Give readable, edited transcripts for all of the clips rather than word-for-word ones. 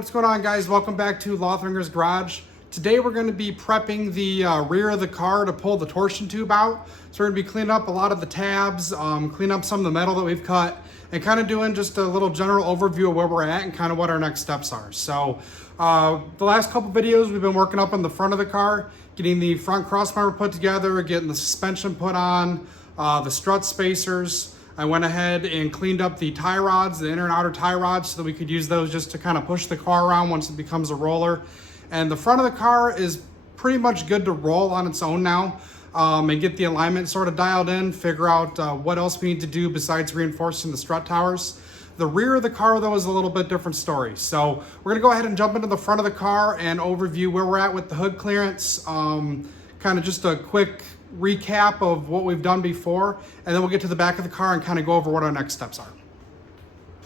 what's going on, guys? Welcome back to Lothringer's Garage. Today we're going to be prepping the rear of the car to pull the torsion tube out. So we're going to be cleaning up a lot of the tabs, clean up some of the metal that we've cut, and kind of doing just a little general overview of where we're at and kind of what our next steps are. So the last couple videos we've been working up on the front of the car, getting the front cross member put together, getting the suspension put on, the strut spacers. I went ahead and cleaned up the tie rods, the inner and outer tie rods, so that we could use those just to kind of push the car around once it becomes a roller. And the front of the car is pretty much good to roll on its own now, and get the alignment sort of dialed in, figure out what else we need to do besides reinforcing the strut towers. The rear of the car, though, is a little bit different story. So we're gonna go ahead and jump into the front of the car and overview where we're at with the hood clearance, kind of just a quick recap of what we've done before, and then we'll get to the back of the car and kind of go over what our next steps are.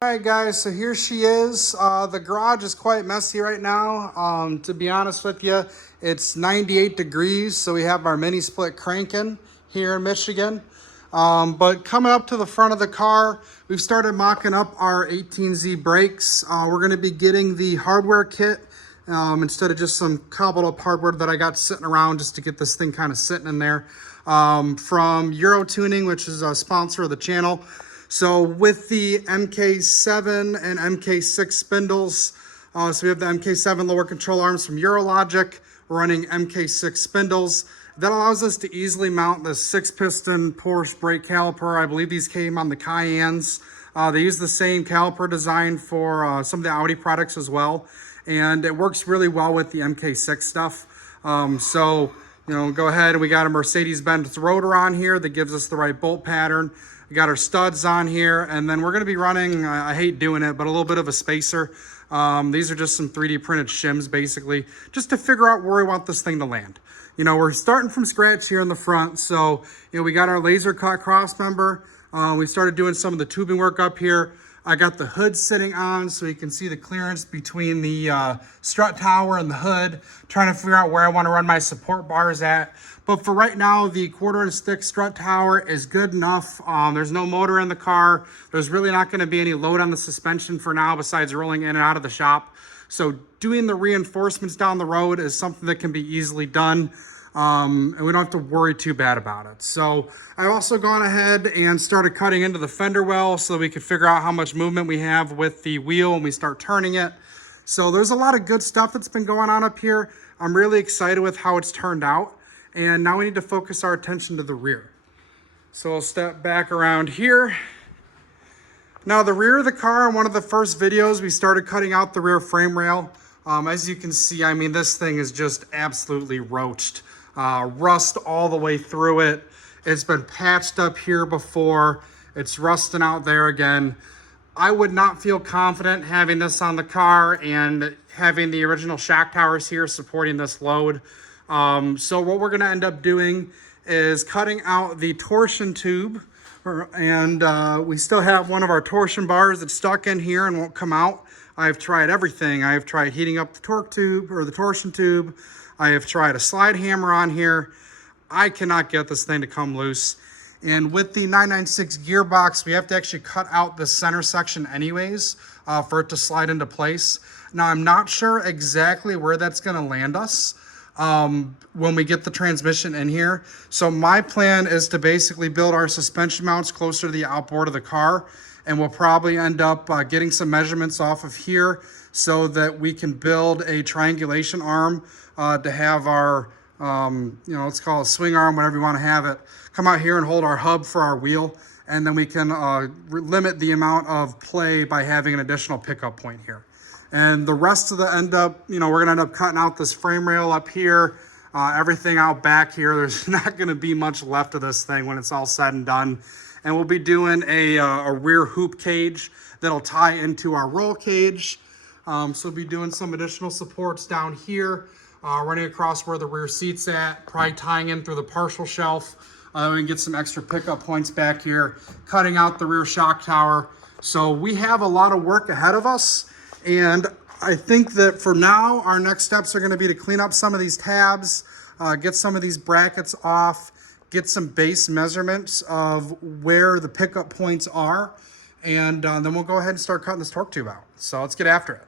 All right, guys, so here she is. The garage is quite messy right now. To be honest with you, it's 98 degrees, so we have our mini split cranking here in Michigan. But coming up to the front of the car, we've started mocking up our 18Z brakes. We're gonna be getting the hardware kit instead of just some cobbled up hardware that I got sitting around just to get this thing kind of sitting in there, from Euro Tuning, which is a sponsor of the channel. So with the MK7 and MK6 spindles, so we have the MK7 lower control arms from Eurologic, we're running MK6 spindles. That allows us to easily mount the 6-piston Porsche brake caliper. I believe these came on the Cayennes. They use the same caliper design for some of the Audi products as well. And it works really well with the MK6 stuff. So, you know, go ahead, and we got a Mercedes-Benz rotor on here that gives us the right bolt pattern. We got our studs on here, and then we're gonna be running, I hate doing it, but a little bit of a spacer. These are just some 3D printed shims, basically, just to figure out where we want this thing to land. You know, we're starting from scratch here in the front. So, you know, we got our laser cut cross member. We started doing some of the tubing work up here. I got the hood sitting on so you can see the clearance between the strut tower and the hood, trying to figure out where I want to run my support bars at. But for right now, the 1/4-inch thick strut tower is good enough. There's no motor in the car. There's really not going to be any load on the suspension for now besides rolling in and out of the shop. So doing the reinforcements down the road is something that can be easily done. And we don't have to worry too bad about it. So I've also gone ahead and started cutting into the fender well so we could figure out how much movement we have with the wheel when we start turning it. So there's a lot of good stuff that's been going on up here. I'm really excited with how it's turned out. And now we need to focus our attention to the rear. So I'll step back around here. Now the rear of the car, in one of the first videos, we started cutting out the rear frame rail. As you can see, I mean, this thing is just absolutely roached. Rust all the way through it. It's been patched up here before. It's rusting out there again. I would not feel confident having this on the car and having the original shock towers here supporting this load. So what we're gonna end up doing is cutting out the torsion tube, and we still have one of our torsion bars that's stuck in here and won't come out. I've tried everything. I've tried heating up the torque tube or the torsion tube. I have tried a slide hammer on here. I cannot get this thing to come loose. And with the 996 gearbox, we have to actually cut out the center section anyways for it to slide into place. Now, I'm not sure exactly where that's gonna land us when we get the transmission in here. So my plan is to basically build our suspension mounts closer to the outboard of the car, and we'll probably end up getting some measurements off of here so that we can build a triangulation arm to have our, you know, let's call it a swing arm, whatever you want to have it, come out here and hold our hub for our wheel. And then we can limit the amount of play by having an additional pickup point here. And the rest of the you know, we're gonna end up cutting out this frame rail up here, everything out back here. There's not gonna be much left of this thing when it's all said and done. And we'll be doing a rear hoop cage that'll tie into our roll cage. So we'll be doing some additional supports down here, running across where the rear seat's at, probably tying in through the partial shelf. We can get some extra pickup points back here, cutting out the rear shock tower. So we have a lot of work ahead of us. And I think that for now, our next steps are gonna be to clean up some of these tabs, get some of these brackets off, get some base measurements of where the pickup points are, and then we'll go ahead and start cutting this torque tube out. So let's get after it.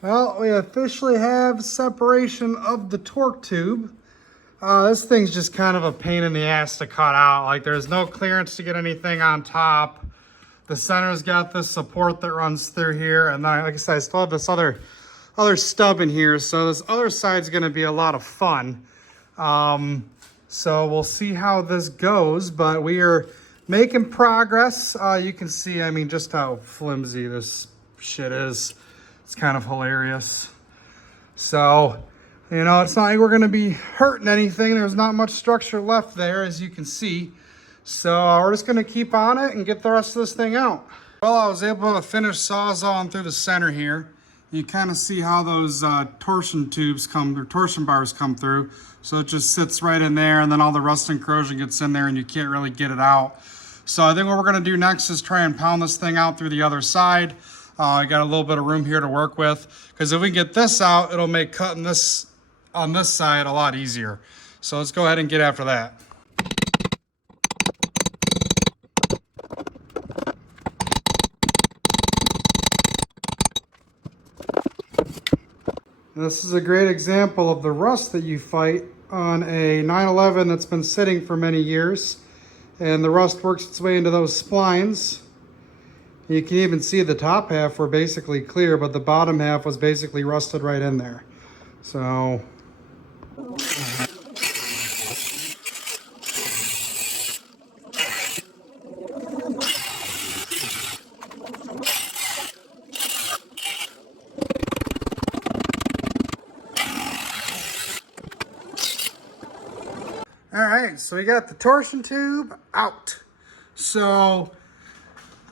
Well, we officially have separation of the torque tube. This thing's just kind of a pain in the ass to cut out. Like, there's no clearance to get anything on top. The center's got this support that runs through here. And then, like I said, I still have this other stub in here. So this other side's gonna be a lot of fun. So we'll see how this goes, but we are making progress. You can see, I mean, just how flimsy this shit is. It's kind of hilarious. So, you know, it's not like we're gonna be hurting anything. There's not much structure left there, as you can see. So we're just gonna keep on it and get the rest of this thing out. Well, I was able to finish sawzalling through the center here. You kind of see how those torsion bars come through. So it just sits right in there, and then all the rust and corrosion gets in there and you can't really get it out. So I think what we're gonna do next is try and pound this thing out through the other side. I got a little bit of room here to work with, because if we get this out, it'll make cutting this on this side a lot easier. So let's go ahead and get after that. This is a great example of the rust that you fight on a 911 that's been sitting for many years, and the rust works its way into those splines. You can even see the top half were basically clear, but the bottom half was basically rusted right in there. So all right, so we got the torsion tube out. So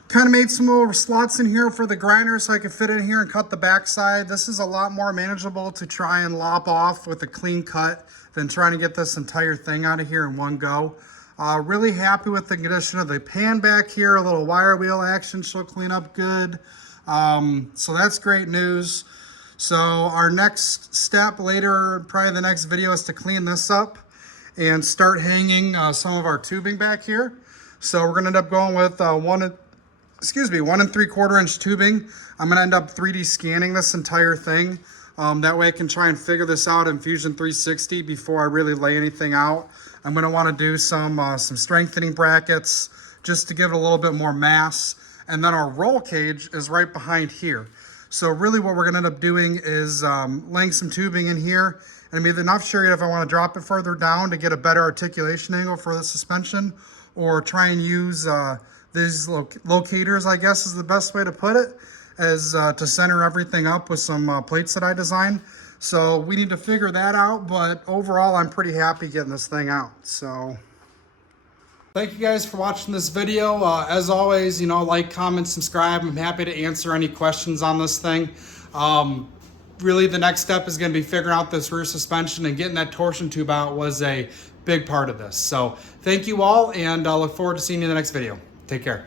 kind of made some little slots in here for the grinder so I could fit in here and cut the backside. This is a lot more manageable to try and lop off with a clean cut than trying to get this entire thing out of here in one go. Really happy with the condition of the pan back here. A little wire wheel action, she'll clean up good. So that's great news. So our next step later, probably the next video, is to clean this up and start hanging some of our tubing back here. So we're gonna end up going with 1 3/4 inch tubing. I'm gonna end up 3D scanning this entire thing. That way I can try and figure this out in Fusion 360 before I really lay anything out. I'm gonna wanna do some strengthening brackets just to give it a little bit more mass. And then our roll cage is right behind here. So really what we're gonna end up doing is laying some tubing in here, and I'm either not sure yet if I wanna drop it further down to get a better articulation angle for the suspension, or try and use these locators, I guess is the best way to put it, as to center everything up with some plates that I designed. So we need to figure that out, but overall I'm pretty happy getting this thing out. So thank you guys for watching this video. As always, you know, like, comment, subscribe. I'm happy to answer any questions on this thing. Really the next step is going to be figuring out this rear suspension, and getting that torsion tube out was a big part of this. So thank you all, and I look forward to seeing you in the next video. Take care.